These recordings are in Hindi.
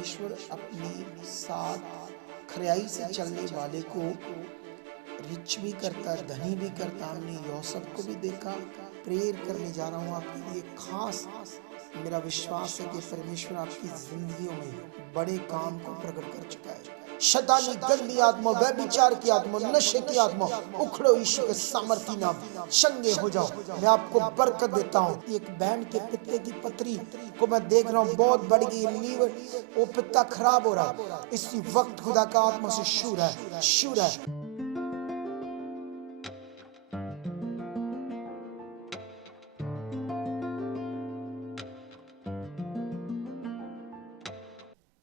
परमेश्वर अपने साथ खरियाई से चलने वाले को रिच भी करता है, धनी भी करता है। हमने यूसुफ को भी देखा। प्रेयर करने जा रहा हूँ आपके लिए खास। मेरा विश्वास है कि परमेश्वर आपकी जिंदगियों में बड़े काम को प्रकट कर चुका है। शैतानी, गंदी आत्मा, व्यभिचार की आत्मा, नशे की आत्मा, उखड़ो यीशु के सामर्थी नाम, चंगे हो जाओ। मैं आपको बरकत देता हूँ। एक बैंड के पित्ते की पथरी को मैं देख रहा हूँ, बहुत बढ़ गई। लीवर, वो पित्ता खराब हो रहा है। इसी वक्त खुदा का आत्मा से शूर है, शूर है।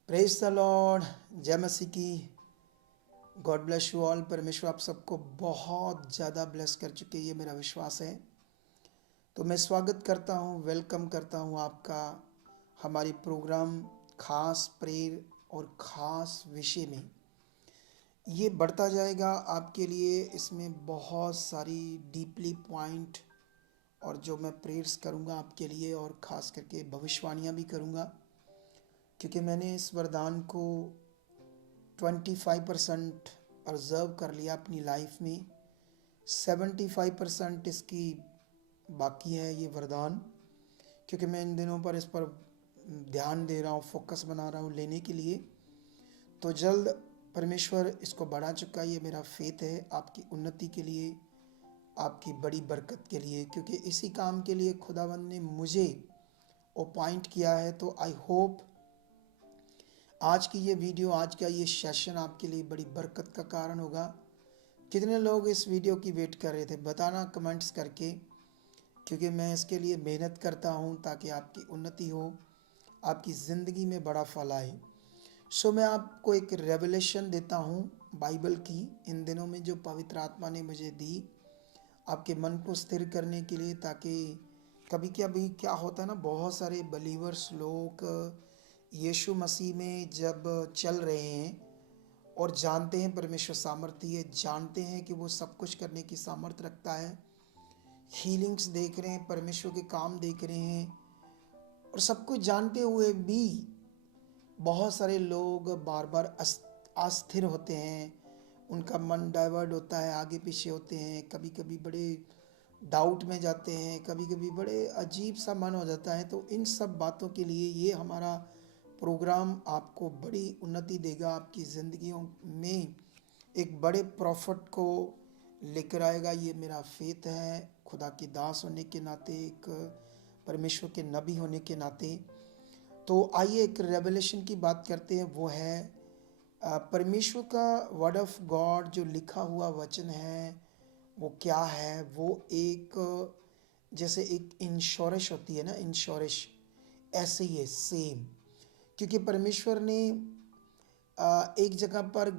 प्रेज द लॉर्ड, जय मसीह की। God bless you all. परमेश्वर आप सबको बहुत ज़्यादा ब्लेस कर चुके, ये मेरा विश्वास है। तो मैं स्वागत करता हूँ, वेलकम करता हूँ आपका हमारी प्रोग्राम खास प्रेयर और ख़ास विषय में। ये बढ़ता जाएगा आपके लिए। इसमें बहुत सारी डीपली पॉइंट और जो मैं प्रेयर्स करूँगा आपके लिए, और ख़ास करके भविष्यवाणियाँ भी करूँगा, क्योंकि मैंने इस वरदान को 25% ऑब्जर्व कर लिया अपनी लाइफ में। 75% इसकी बाकी है ये वरदान, क्योंकि मैं इन दिनों पर इस पर ध्यान दे रहा हूँ, फोकस बना रहा हूँ लेने के लिए। तो जल्द परमेश्वर इसको बढ़ा चुका है। ये मेरा फेथ है आपकी उन्नति के लिए, आपकी बड़ी बरकत के लिए, क्योंकि इसी काम के लिए खुदावंद ने मुझे अपॉइंट किया है। तो आई होप आज की ये वीडियो, आज का ये सेशन आपके लिए बड़ी बरकत का कारण होगा। कितने लोग इस वीडियो की वेट कर रहे थे, बताना कमेंट्स करके, क्योंकि मैं इसके लिए मेहनत करता हूँ ताकि आपकी उन्नति हो, आपकी ज़िंदगी में बड़ा फल आए। सो मैं आपको एक रेवलेशन देता हूँ बाइबल की, इन दिनों में जो पवित्र आत्मा ने मुझे दी, आपके मन को स्थिर करने के लिए। ताकि कभी क्या होता है ना, बहुत सारे बलीवर्स लोग यीशु मसीह में जब चल रहे हैं और जानते हैं परमेश्वर सामर्थ्य है, जानते हैं कि वो सब कुछ करने की सामर्थ्य रखता है, हीलिंग्स देख रहे हैं, परमेश्वर के काम देख रहे हैं, और सब कुछ जानते हुए भी बहुत सारे लोग बार बार अस्थिर होते हैं। उनका मन डाइवर्ट होता है, आगे पीछे होते हैं, कभी कभी बड़े डाउट में जाते हैं, कभी कभी बड़े अजीब सा मन हो जाता है। तो इन सब बातों के लिए ये हमारा प्रोग्राम आपको बड़ी उन्नति देगा, आपकी ज़िंदगियों में एक बड़े प्रॉफिट को लेकर आएगा। ये मेरा फेथ है, खुदा के दास होने के नाते, एक परमेश्वर के नबी होने के नाते। तो आइए एक रेवलेशन की बात करते हैं। वो है परमेश्वर का वर्ड ऑफ गॉड, जो लिखा हुआ वचन है वो क्या है। वो एक जैसे एक इंश्योरेंस होती है ना, इंश्योरेंस, ऐसे ही है सेम। क्योंकि परमेश्वर ने एक जगह पर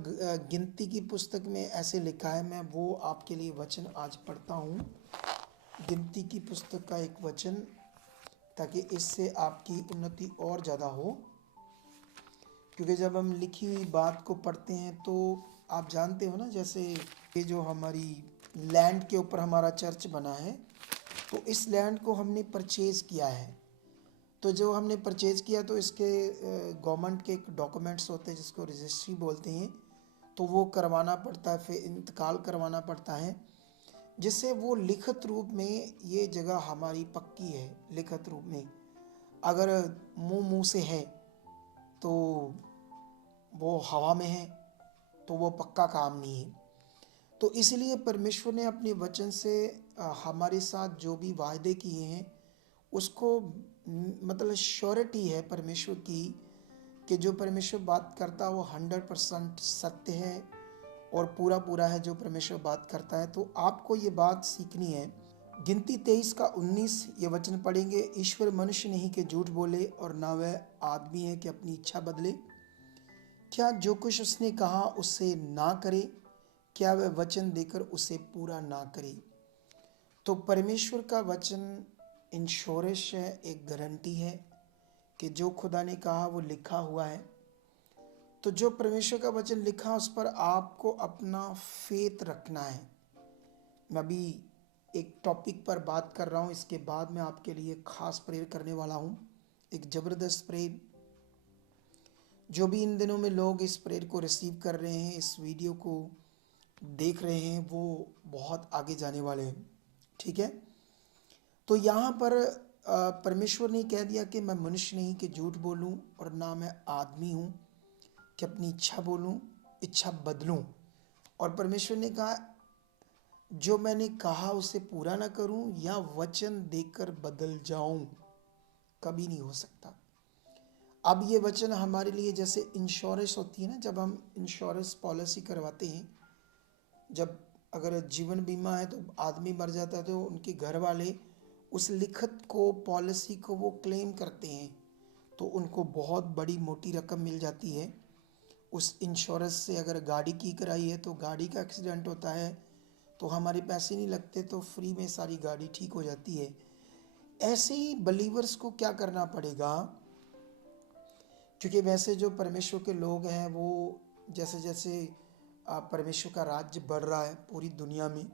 गिनती की पुस्तक में ऐसे लिखा है। मैं वो आपके लिए वचन आज पढ़ता हूँ, गिनती की पुस्तक का एक वचन, ताकि इससे आपकी उन्नति और ज़्यादा हो। क्योंकि जब हम लिखी हुई बात को पढ़ते हैं तो आप जानते हो ना, जैसे ये जो हमारी लैंड के ऊपर हमारा चर्च बना है, तो इस लैंड को हमने परचेज़ किया है। तो जो हमने परचेज़ किया, तो इसके गवर्नमेंट के एक डॉक्यूमेंट्स होते हैं जिसको रजिस्ट्री बोलते हैं, तो वो करवाना पड़ता है, फिर इंतकाल करवाना पड़ता है, जिससे वो लिखित रूप में ये जगह हमारी पक्की है। लिखित रूप में अगर मुंह से है तो वो हवा में है, तो वो पक्का काम नहीं है। तो इसलिए परमेश्वर ने अपने वचन से हमारे साथ जो भी वायदे किए हैं उसको मतलब श्योरिटी है परमेश्वर की, कि जो परमेश्वर बात करता है वो 100% सत्य है और पूरा पूरा है जो परमेश्वर बात करता है। तो आपको ये बात सीखनी है। गिनती 23:19 ये वचन पढ़ेंगे। ईश्वर मनुष्य नहीं कि झूठ बोले, और ना वह आदमी है कि अपनी इच्छा बदले। क्या जो कुछ उसने कहा उससे ना करे, क्या वह वचन देकर उसे पूरा ना करे। तो परमेश्वर का वचन इंश्योरेंस है, एक गारंटी है कि जो खुदा ने कहा वो लिखा हुआ है। तो जो परमेश्वर का वचन लिखा उस पर आपको अपना फेथ रखना है। मैं अभी एक टॉपिक पर बात कर रहा हूँ, इसके बाद मैं आपके लिए खास प्रेयर करने वाला हूँ, एक ज़बरदस्त प्रेयर जो भी इन दिनों में लोग इस प्रेयर को रिसीव कर रहे हैं, इस वीडियो को देख रहे हैं, वो बहुत आगे जाने वाले हैं। ठीक है। तो यहाँ पर परमेश्वर ने कह दिया कि मैं मनुष्य नहीं कि झूठ बोलूं, और ना मैं आदमी हूँ कि अपनी इच्छा बोलूं, इच्छा बदलूं। और परमेश्वर ने कहा, जो मैंने कहा उसे पूरा ना करूं या वचन देकर बदल जाऊं, कभी नहीं हो सकता। अब ये वचन हमारे लिए जैसे इंश्योरेंस होती है ना, जब हम इंश्योरेंस पॉलिसी करवाते हैं, जब अगर जीवन बीमा है तो आदमी मर जाता है तो उनके घर वाले उस लिखित को, पॉलिसी को वो क्लेम करते हैं, तो उनको बहुत बड़ी मोटी रकम मिल जाती है उस इंश्योरेंस से। अगर गाड़ी की कराई है तो गाड़ी का एक्सीडेंट होता है तो हमारे पैसे नहीं लगते, तो फ्री में सारी गाड़ी ठीक हो जाती है। ऐसे ही बलीवर्स को क्या करना पड़ेगा, क्योंकि वैसे जो परमेश्वर के लोग हैं वो जैसे जैसे परमेश्वर का राज्य बढ़ रहा है पूरी दुनिया में,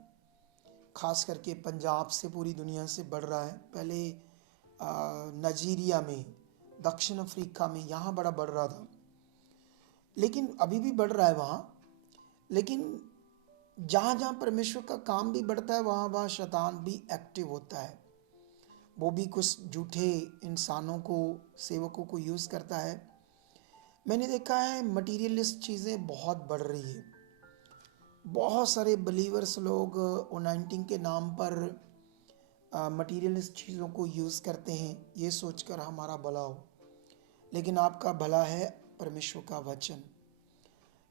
खास करके पंजाब से पूरी दुनिया से बढ़ रहा है। पहले नाइजीरिया में, दक्षिण अफ्रीका में, यहाँ बड़ा बढ़ रहा था, लेकिन अभी भी बढ़ रहा है वहाँ। लेकिन जहाँ जहाँ परमेश्वर का काम भी बढ़ता है वहाँ वहाँ शैतान भी एक्टिव होता है। वो भी कुछ झूठे इंसानों को, सेवकों को यूज़ करता है। मैंने देखा है मटीरियलिस्ट चीज़ें बहुत बढ़ रही है। बहुत सारे बिलीवर्स लोग ओनाइंटिंग के नाम पर मटीरियलिस्ट चीज़ों को यूज़ करते हैं, ये सोचकर हमारा भला हो। लेकिन आपका भला है परमेश्वर का वचन।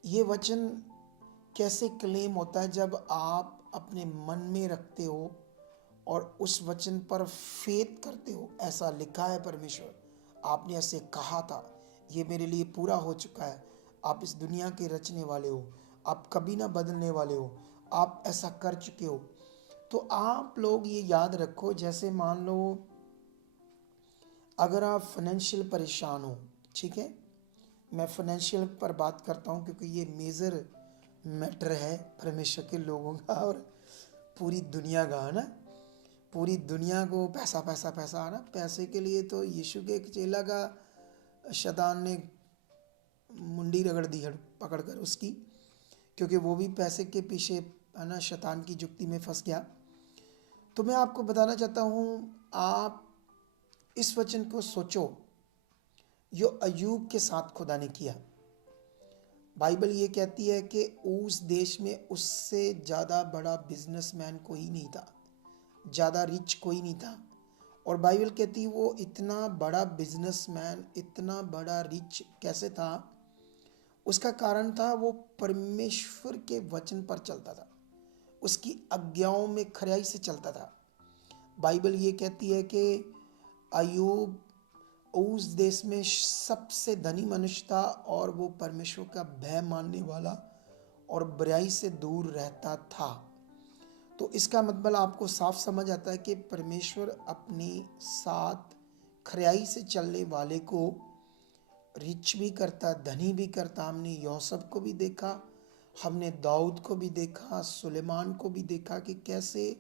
ये वचन कैसे क्लेम होता है, जब आप अपने मन में रखते हो और उस वचन पर फेथ करते हो। ऐसा लिखा है परमेश्वर, आपने ऐसे कहा था, ये मेरे लिए पूरा हो चुका है, आप इस दुनिया के रचने वाले हो, आप कभी ना बदलने वाले हो, आप ऐसा कर चुके हो। तो आप लोग ये याद रखो, जैसे मान लो अगर आप फाइनेंशियल परेशान हो, ठीक है, मैं फाइनेंशियल पर बात करता हूँ क्योंकि ये मेजर मैटर है परमेश्वर के लोगों का और पूरी दुनिया का, है ना। पूरी दुनिया को पैसा पैसा पैसा, है ना। पैसे के लिए तो यीशु के एक चेला का शैतान ने मुंडी रगड़ दी है पकड़ कर उसकी, क्योंकि वो भी पैसे के पीछे, है ना, शैतान की जुक्ति में फंस गया। तो मैं आपको बताना चाहता हूँ, आप इस वचन को सोचो जो अयूब के साथ खुदा ने किया। बाइबल ये कहती है कि उस देश में उससे ज़्यादा बड़ा बिजनेसमैन कोई नहीं था, ज़्यादा रिच कोई नहीं था। और बाइबल कहती है वो इतना बड़ा बिजनेसमैन, इतना बड़ा रिच कैसे था, उसका कारण था वो परमेश्वर के वचन पर चलता था, उसकी आज्ञाओं में खराई से चलता था। बाइबल ये कहती है कि अयूब उस देश में सबसे धनी मनुष्य था और वो परमेश्वर का भय मानने वाला और बुराई से दूर रहता था। तो इसका मतलब आपको साफ समझ आता है कि परमेश्वर अपने साथ खराई से चलने वाले को रिच भी करता, धनी भी करता। हमने यूसुफ को भी देखा, हमने दाऊद को भी देखा, सुलेमान को भी देखा कि कैसे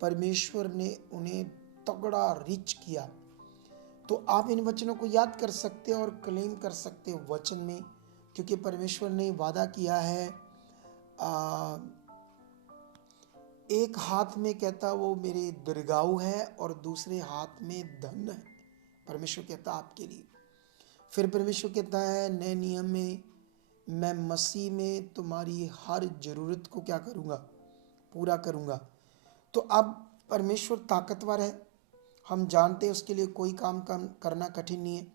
परमेश्वर ने उन्हें तगड़ा रिच किया। तो आप इन वचनों को याद कर सकते हो और क्लेम कर सकते हो वचन में, क्योंकि परमेश्वर ने वादा किया है। एक हाथ में कहता वो मेरे दीर्घायु है और दूसरे हाथ में धन है, परमेश्वर कहता आपके लिए। फिर परमेश्वर कहता है नए नियम में, मैं मसीह में तुम्हारी हर जरूरत को क्या करूँगा, पूरा करूँगा। तो अब परमेश्वर ताकतवर है, हम जानते हैं उसके लिए कोई काम करना कठिन नहीं है।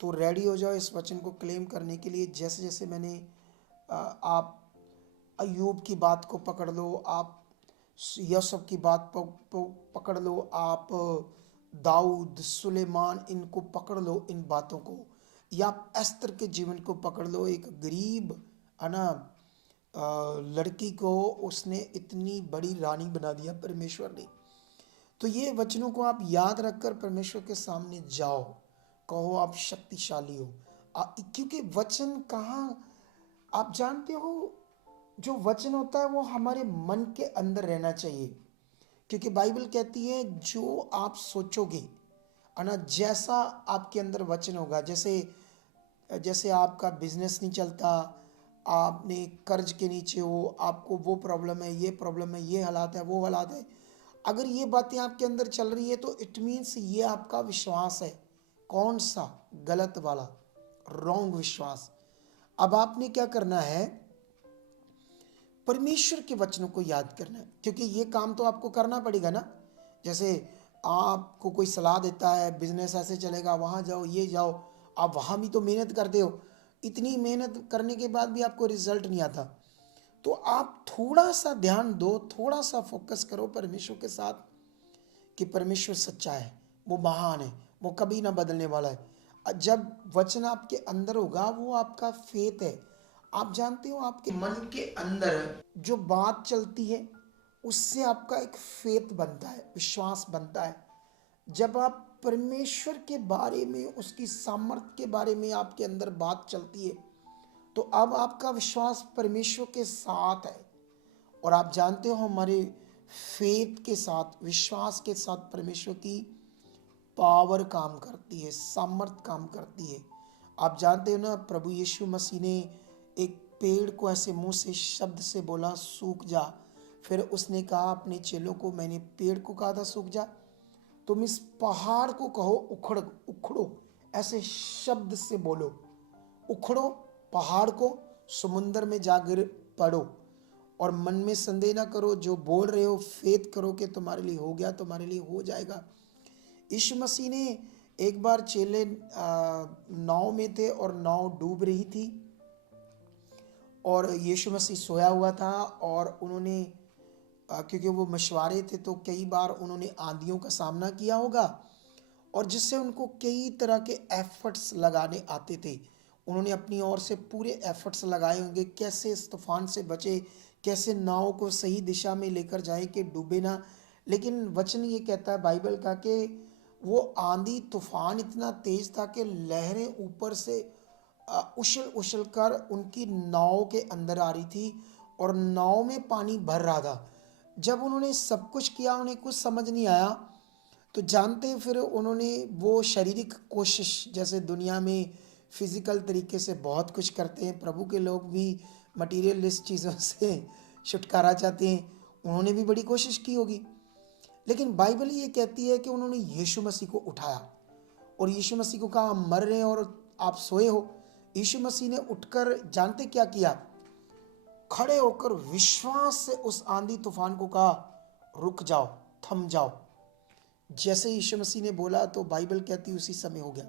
तो रेडी हो जाओ इस वचन को क्लेम करने के लिए। जैसे जैसे मैंने आप अयूब की बात को पकड़ लो, आप यूसुफ की बात पकड़ लो, आप दाऊद, सुलेमान, इनको पकड़ लो, इन बातों को। या आप एस्तर के जीवन को पकड़ लो, एक गरीब, है ना, लड़की को उसने इतनी बड़ी रानी बना दिया परमेश्वर ने। तो ये वचनों को आप याद रखकर परमेश्वर के सामने जाओ, कहो आप शक्तिशाली हो। क्योंकि वचन कहाँ, आप जानते हो, जो वचन होता है वो हमारे मन के अंदर रहना चाहिए। क्योंकि बाइबल कहती है जो आप सोचोगे, है ना, जैसा आपके अंदर वचन होगा। जैसे जैसे आपका बिजनेस नहीं चलता, आपने कर्ज के नीचे हो, आपको वो प्रॉब्लम है, ये प्रॉब्लम है, ये हालात है, वो हालात है, अगर ये बातें आपके अंदर चल रही है तो इट मीन्स ये आपका विश्वास है। कौन सा? गलत वाला, रॉन्ग विश्वास। अब आपने क्या करना है? परमेश्वर के वचनों को याद करना है, क्योंकि ये काम तो आपको करना पड़ेगा ना। जैसे आपको कोई सलाह देता है बिजनेस ऐसे चलेगा, वहाँ जाओ, ये जाओ, आप वहाँ भी तो मेहनत करते हो, इतनी मेहनत करने के बाद भी आपको रिजल्ट नहीं आता, तो आप थोड़ा सा ध्यान दो, थोड़ा सा फोकस करो परमेश्वर के साथ कि परमेश्वर सच्चा है, वो महान है, वो कभी ना बदलने वाला है। जब वचन आपके अंदर होगा वो आपका फेथ है। आप जानते हो आपके मन के अंदर जो बात चलती है उससे आपका एक फेथ बनता है, विश्वास बनता है। जब आप परमेश्वर के बारे में, उसकी सामर्थ्य के बारे में आपके अंदर बात चलती है तो अब आपका विश्वास परमेश्वर के साथ है। और आप जानते हो हमारे फेथ के साथ, विश्वास के साथ परमेश्वर की पावर काम करती है, सामर्थ काम करती है। आप जानते हो ना, प्रभु यीशु मसीह ने एक पेड़ को ऐसे मुंह से शब्द से बोला, सूख जा। फिर उसने कहा अपने चेलों को, मैंने पेड़ को कहा था सूख जा, तुम इस पहाड़ को कहो उखड़ उखड़ो, ऐसे शब्द से बोलो, उखड़ो पहाड़ को, समुंदर में जाकर पड़ो। और मन में संदेह ना करो, जो बोल रहे हो फेथ करो कि तुम्हारे लिए हो गया, तुम्हारे लिए हो जाएगा। यीशु मसीह ने एक बार चेले नाव में थे और नाव डूब रही थी और यीशु मसीह सोया हुआ था, और उन्होंने क्योंकि वो मछुआरे थे तो कई बार उन्होंने आंधियों का सामना किया होगा और जिससे उनको कई तरह के एफर्ट्स लगाने आते थे। उन्होंने अपनी ओर से पूरे एफर्ट्स लगाए होंगे, कैसे इस तूफान से बचे, कैसे नाव को सही दिशा में लेकर जाए कि डूबे ना। लेकिन वचन ये कहता है बाइबल का कि वो आंधी तूफान इतना तेज था कि लहरें ऊपर से उछल उछल कर उनकी नाव के अंदर आ रही थी और नाव में पानी भर रहा था। जब उन्होंने सब कुछ किया, उन्हें कुछ समझ नहीं आया, तो जानते हैं फिर उन्होंने वो शारीरिक कोशिश, जैसे दुनिया में फिजिकल तरीके से बहुत कुछ करते हैं, प्रभु के लोग भी मटीरियलिस्ट चीज़ों से छुटकारा चाहते हैं, उन्होंने भी बड़ी कोशिश की होगी। लेकिन बाइबल ये कहती है कि उन्होंने यीशु मसीह को उठाया और यीशु मसीह को कहा हम मर रहे हैं और आप सोए हो। यीशु मसीह ने उठकर जानते क्या किया? खड़े होकर विश्वास से उस आंधी तूफान को कहा रुक जाओ, थम जाओ। जैसे यीशु मसीह ने बोला तो बाइबल कहती उसी समय हो गया।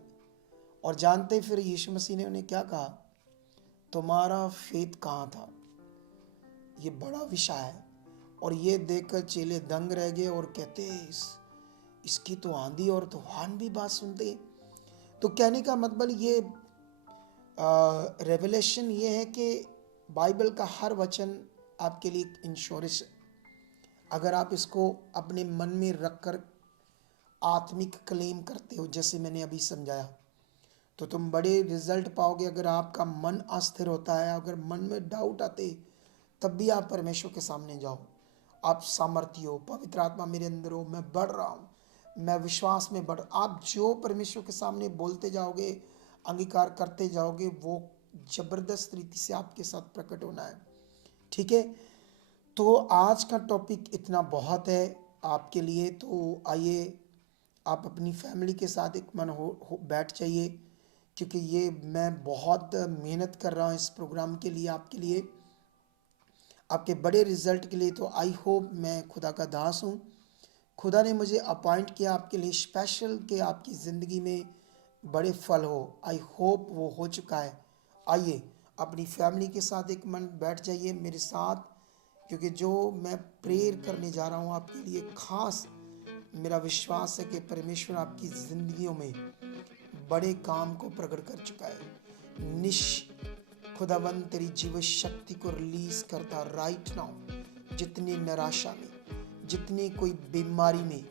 और जानते फिर यीशु मसीह ने उन्हें क्या कहा? तुम्हारा फेथ कहाँ था? ये बड़ा विषय है। और ये देखकर चेले दंग रह गए और कहते इसकी तो आंधी और तूफान भी बात सुनते हैं। तो कहने का मतलब ये रेवलेशन ये है कि बाइबल का हर वचन आपके लिए इंश्योरेंस है। अगर आप इसको अपने मन में रखकर आत्मिक क्लेम करते हो, जैसे मैंने अभी समझाया, तो तुम बड़े रिजल्ट पाओगे। अगर आपका मन अस्थिर होता है, अगर मन में डाउट आते, तब भी आप परमेश्वर के सामने जाओ। आप सामर्थ्य हो, पवित्र आत्मा मेरे अंदर हो, मैं बढ़ रहा हूँ, मैं विश्वास में बढ़। आप जो परमेश्वर के सामने बोलते जाओगे, अंगीकार करते जाओगे, वो जबरदस्त रीति से आपके साथ प्रकट होना है। ठीक है, तो आज का टॉपिक इतना बहुत है आपके लिए। तो आइए आप अपनी फैमिली के साथ एक मन हो बैठ जाइए, क्योंकि ये मैं बहुत मेहनत कर रहा हूँ इस प्रोग्राम के लिए, आपके लिए, आपके बड़े रिजल्ट के लिए। तो आई होप, मैं खुदा का दास हूँ, खुदा ने मुझे अपॉइंट किया आपके लिए स्पेशल कि आपकी ज़िंदगी में बड़े फल हो। आई होप वो हो चुका है। आइए अपनी फैमिली के साथ एक मन बैठ जाइए मेरे साथ, क्योंकि जो मैं प्रेयर करने जा रहा हूँ आपके लिए खास, मेरा विश्वास है कि परमेश्वर आपकी ज़िंदगियों में बड़े काम को प्रकट कर चुका है। खुदावन तेरी जीव शक्ति को रिलीज करता राइट नाउ। जितने निराशा में, जितने कोई बीमारी में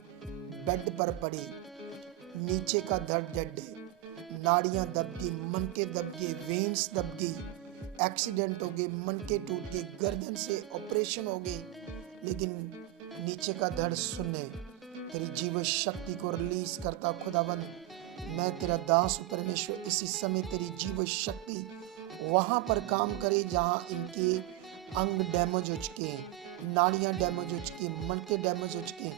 बेड पर पड़े, नीचे का दर्द जड्डे, नाड़ियां दब गई, मन के दब गए, वेन्स दब गई, एक्सीडेंट हो गए, मन के टूट गए, गर्दन से ऑपरेशन हो गए, लेकिन नीचे का दर्द सुनने तेरी जीव शक्ति को रिलीज करता खुदावन मैं तेरा दास हूँ परमेश्वर, इसी समय तेरी जीव शक्ति वहाँ पर काम करे जहाँ इनके अंग डैमेज हो चुके हैं, नाड़ियाँ डैमेज हो चुकी हैं, मणके डैमेज हो चुके हैं,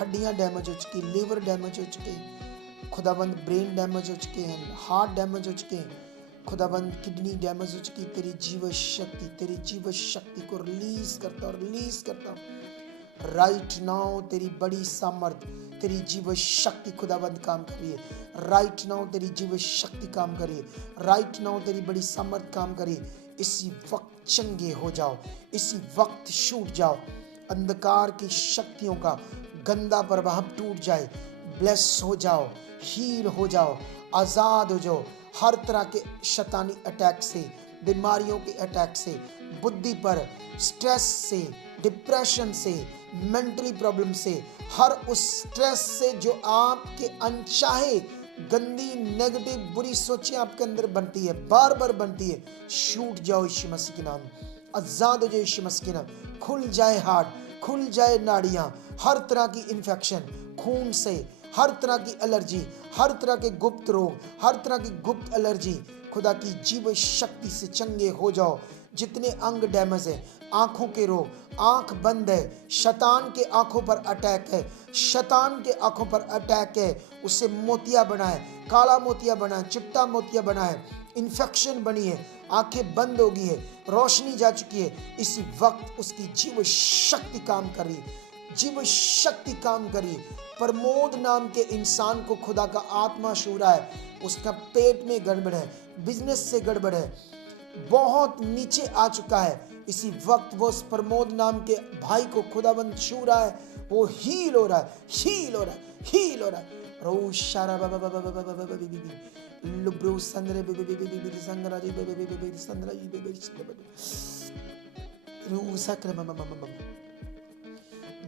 हड्डियाँ डैमेज हो चुकी हैं, लीवर डैमेज हो चुके हैं, खुदाबंद ब्रेन डैमेज हो चुके हैं, हार्ट डैमेज हो चुके हैं, खुदाबंद किडनी डैमेज हो चुकी। तेरी जीव शक्ति को रिलीज करता हूँ राइट नाउ। तेरी बड़ी सामर्थ, तेरी जीव शक्ति खुदाबंद काम कर रही है राइट नाउ। तेरी जीव शक्ति काम कर रही है राइट नाउ। तेरी बड़ी सामर्थ काम कर रही है। इसी वक्त चंगे हो जाओ, इसी वक्त छूट जाओ। अंधकार की शक्तियों का गंदा प्रभाव टूट जाए। ब्लेस हो जाओ, हील हो जाओ, आजाद हो जाओ हर तरह के शैतानी अटैक से, बीमारियों के अटैक से, बुद्धि पर, स्ट्रेस से, डिप्रेशन से, मेंटली प्रॉब्लम से, हर उस स्ट्रेस से जो आपके अनचाहे गंदी नेगेटिव बुरी सोचें आपके अंदर बनती है, बार बार बनती है, छूट जाओ यीशु मसीह के नाम। आजाद हो जाओ यीशु मसीह के नाम। खुल जाए हार्ट, खुल जाए नाड़ियां, हर तरह की इन्फेक्शन खून से, हर तरह की एलर्जी, हर तरह के गुप्त रोग, हर तरह की गुप्त एलर्जी खुदा की जीव शक्ति से चंगे हो जाओ। जितने अंग डैमेज है, आंखों के रोग, आंख बंद है, शैतान के आंखों पर अटैक है, शैतान के आंखों पर अटैक है, उससे मोतिया बना है, काला मोतिया बना है, चिट्टा मोतिया बना है, इन्फेक्शन बनी है, आंखें बंद हो गई है, रोशनी जा चुकी है। इसी वक्त उसकी जीव शक्ति काम कर रही है, जीव शक्ति काम करी। प्रमोद नाम के इंसान को खुदा का आत्मा छू रहा है। उसका पेट में गड़बड़ है, बिजनेस से गड़बड़ है, बहुत नीचे आ चुका है। इसी वक्त वो उस प्रमोद नाम के भाई को खुदाबंद छू रहा है, वो हील हो रहा है, हील हो रहा है, हील हो रहा है। रोशारा बाबा बाबा बाबा बाबा बाबा लुब्रो संद्रे बेबे बेबे बेबे संद्रा जी बेबे बेबे बेबे संद्रा जी बेबे रूसा कर मम मम मम।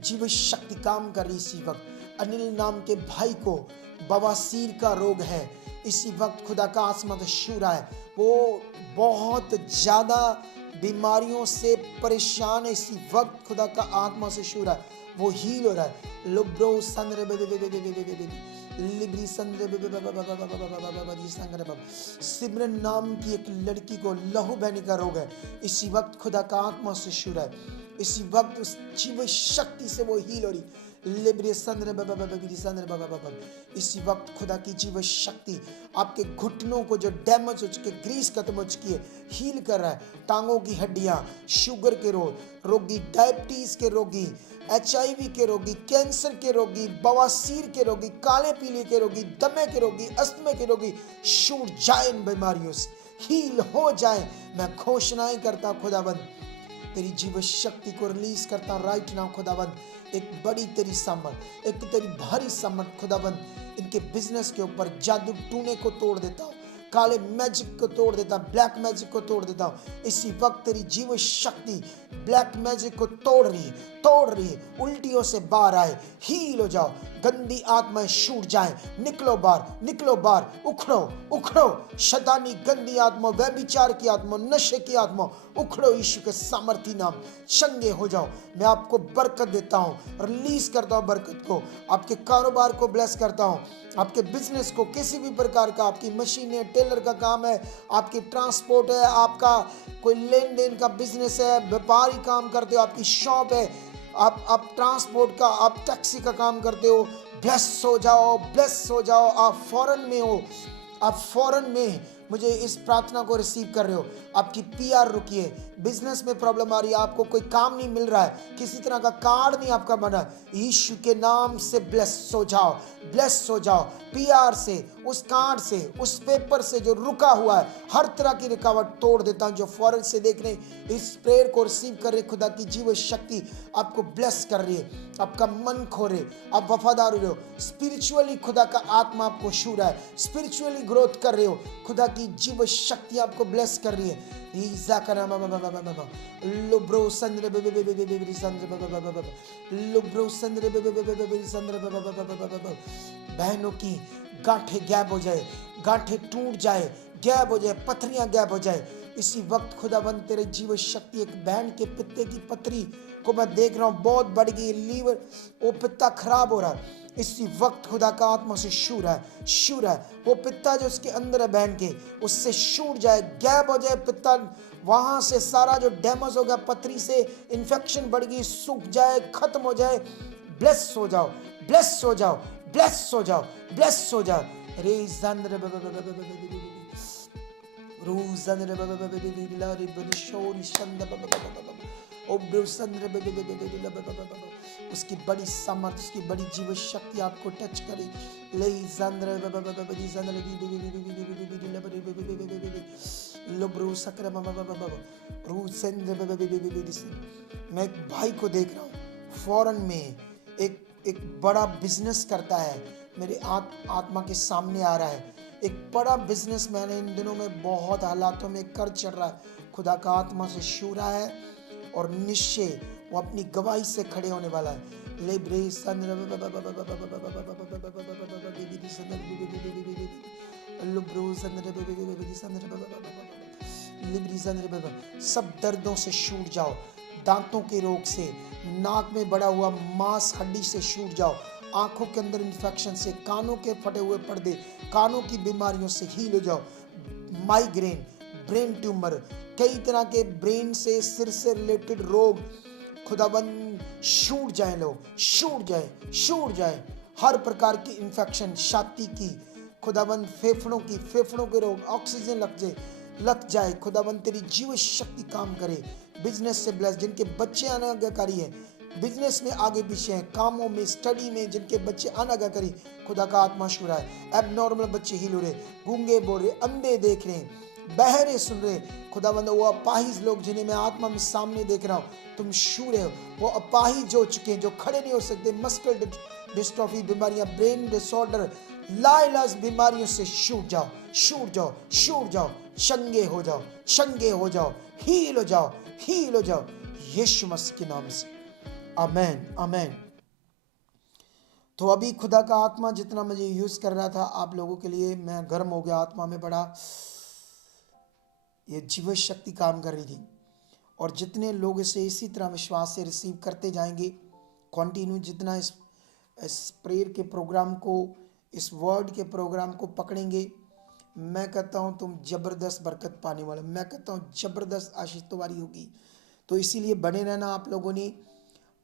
जीव शक्ति काम कर रही इसी वक्त। अनिल नाम के भाई को बवासीर का रोग है, इसी वक्त खुदा का आत्मा छू रहा है। वो बहुत ज्यादा बीमारियों से परेशान है, इसी वक्त खुदा का आत्मा से छू रहा है, वो हील हो रहा है। लुब्रो संद्रे बेबे बेबे बेबे बेबे बेबे लिब्री संद्रे बेबे बाबा बाबा बाबा बाबा बाबा जी संग्रे बाबा। सिमरन नाम की एक लड़की को लहू बहने का रोग है, इसी वक्त खुदा का आत्मा से छू रहा है। इसी वक्त उस जीव शक्ति से वो हील हो रही। लिब्रे संद्रे बाबा बाबा बिरी संद्रे बाबा बाबा। इसी वक्त खुदा की जीव शक्ति आपके घुटनों को जो डैमेज हो चुके, ग्रीस खत्म हो चुकी है, हील कर रहा है। टांगों की हड्डियां, शुगर के रोगी, डायबिटीज के रोगी, HIV के रोगी, कैंसर के रोगी, बवासीर के रोगी, काले पीले के रोगी, दमे के रोगी, अस्थमा के रोगी, छूट जाए इन बीमारियों से, हील हो जाए। मैं घोषणाएं करता खुदाबंद, तेरी जीव शक्ति को रिलीज करता राइट नाउ खुदाबंद। एक बड़ी तेरी सामर्थ, एक तेरी भारी सामर्थ खुदाबंद, इनके बिजनेस के ऊपर जादू टूने को तोड़ देता हूँ, काले मैजिक को तोड़ देता, ब्लैक मैजिक को तोड़ देता हूँ। इसी वक्त तेरी जीव शक्ति ब्लैक मैजिक को तोड़ रही है, उल्टियों से बाहर आए, हील हो जाओ, गंदी आत्माएं छूट जाएं, निकलो बाहर, उखड़ो शैतानी गंदी आत्मा, व्यभिचार की आत्मा, नशे की आत्मा, उखड़ो यीशु के सामर्थी नाम, चंगे हो जाओ। मैं आपको बरकत देता हूँ, रिलीज करता हूँ बरकत को, आपके कारोबार को ब्लेस करता हूँ, आपके बिजनेस को, किसी भी प्रकार का, आपकी मशीन है, टेलर का काम है, आपकी ट्रांसपोर्ट है, आपका कोई लेन देन का बिजनेस है, व्यापारी काम करते हो, आपकी शॉप है, आप ट्रांसपोर्ट का, आप टैक्सी का काम करते हो, ब्लेस हो जाओ। आप फॉरेन में हो, आप फॉरेन में मुझे इस प्रार्थना को रिसीव कर रहे हो, आपकी PR रुकी है, बिजनेस में प्रॉब्लम आ रही है, आपको कोई काम नहीं मिल रहा है, किसी तरह का कार्ड नहीं आपका बना, यीशु के नाम से ब्लेस हो जाओ। PR से, उस कार्ड से, उस पेपर से जो रुका हुआ है, हर तरह की रुकावट तोड़ देता हूं। जो फॉरेन से देख रहे हैं, इस प्रेयर को रिसीव कर रहे, खुदा की जीव शक्ति आपको ब्लेस कर रही है, आपका मन खो रहे, आप वफादार हो रहे हो, स्पिरिचुअली खुदा का आत्मा आपको छू रहा है, स्पिरिचुअली ग्रोथ कर रहे हो, खुदा की जीव शक्ति आपको ब्लेस कर रही है। लुब्रो संद्रे बेबे बेबे बेबे बेबे संद्रे बाबा बाबा बाबा लुब्रो संद्रे बेबे बेबे बेबे संद्रे बाबा बाबा बाबा बाबा। बहनों की गांठें गैप हो जाए, गांठें टूट जाए, गैब हो जाए, पथरियां गैब हो जाए। इसी वक्त खुदाबंद तेरे जीव शक्ति, एक बैंड के पित्ते की पथरी को मैं देख रहा हूँ बहुत बढ़ गई, लीवर वो पित्ता खराब हो रहा है। इसी वक्त खुदा का आत्मा से शूर है, शूर है। वो पित्ता जो उसके अंदर है बहन के, उससे शूट जाए, गैब हो जाए पित्ता। वहां से सारा जो डैमेज हो गया, पथरी से इन्फेक्शन बढ़ गई, सूख जाए, खत्म हो जाए। ब्लेस हो जाओ, ब्लेस हो जाओ, ब्लेस हो जाओ, ब्लेस हो जाओ। रे जंद्र उसकी बड़ी सामर्थ, उसकी बड़ी जीव शक्ति आपको टच करे। ले मैं एक भाई को देख रहा हूँ फॉरेन में, एक बड़ा बिजनेस करता है, मेरे आत्मा के सामने आ रहा है। एक बड़ा बिजनेसमैन है, इन दिनों में बहुत हालातों में कर चल रहा है। खुदा का आत्मा से छू रहा है और निश्चय वो अपनी गवाही से खड़े होने वाला है। सब दर्दों से छूट जाओ, दांतों के रोग से, नाक में बड़ा हुआ मांस हड्डी से छूट जाओ, आंखों के अंदर इन्फेक्शन से, कानों के फटे हुए पर्दे, कानों की बीमारियों से हील हो जाओ। माइग्रेन, ब्रेन ट्यूमर, कई तरह के ब्रेन से, सिर से रिलेटेड रोग खुदाबंद छूट जाए, लोग छूट जाए, छूट जाए। हर प्रकार की इन्फेक्शन, छाती की खुदाबंद, फेफड़ों की, फेफड़ों के रोग, ऑक्सीजन लग जाए। खुदाबंद तेरी जीव शक्ति काम करे। बिजनेस से ब्लेस, जिनके बच्चे अनाज्ञाकारी हैं, बिजनेस में आगे पीछे हैं, कामों में, स्टडी में जिनके बच्चे अनाज्ञाकारी, खुदा का आत्मा छू रहा है। एबनॉर्मल बच्चे हील हो रहे, गूंगे बोल रहे, अंधे देख रहे, बहरे सुन रहे। खुदाबंद वो अपाहिज लोग जिन्हें मैं आत्मा में सामने देख रहा हूँ, तुम छू रहे हो। वो अपाहिज हो चुके हैं, जो खड़े नहीं हो सकते, मस्कुलर डिस्ट्रॉफी बीमारियां, ब्रेन डिसऑर्डर, लाइलाज बीमारियों से छूट जाओ, छूट जाओ, छूट जाओ, चंगे हो जाओ, चंगे हो जाओ, हील हो जाओ, हील हो जाओ, यीशु मसीह के नाम से। आमेन, आमेन। तो अभी खुदा का आत्मा जितना मुझे यूज कर रहा था आप लोगों के लिए, मैं गर्म हो गया आत्मा में, बड़ा ये जीव शक्ति काम कर रही थी। और जितने लोग इसे इसी तरह विश्वास से रिसीव करते जाएंगे, कंटिन्यू जितना इस प्रेयर के प्रोग्राम को, इस वर्ड के प्रोग्राम को पकड़ेंगे, मैं कहता हूँ तुम जबरदस्त बरकत पाने वाले, मैं कहता हूँ जबरदस्त आशीष तुम्हारी होगी। तो इसीलिए बने रहना आप लोगों ने।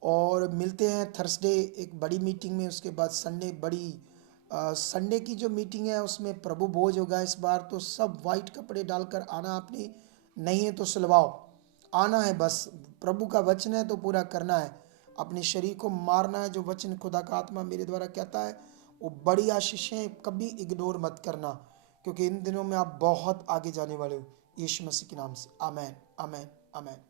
और मिलते हैं थर्सडे एक बड़ी मीटिंग में, उसके बाद संडे बड़ी संडे की जो मीटिंग है उसमें प्रभु भोज होगा इस बार। तो सब वाइट कपड़े डालकर आना, आपने नहीं है तो सिलवाओ, आना है बस। प्रभु का वचन है तो पूरा करना है, अपने शरीर को मारना है। जो वचन खुदा का आत्मा मेरे द्वारा कहता है वो बड़ी आशीषें, कभी इग्नोर मत करना, क्योंकि इन दिनों में आप बहुत आगे जाने वाले हो। यीशु मसीह के नाम से आमेन, आमेन, आमेन।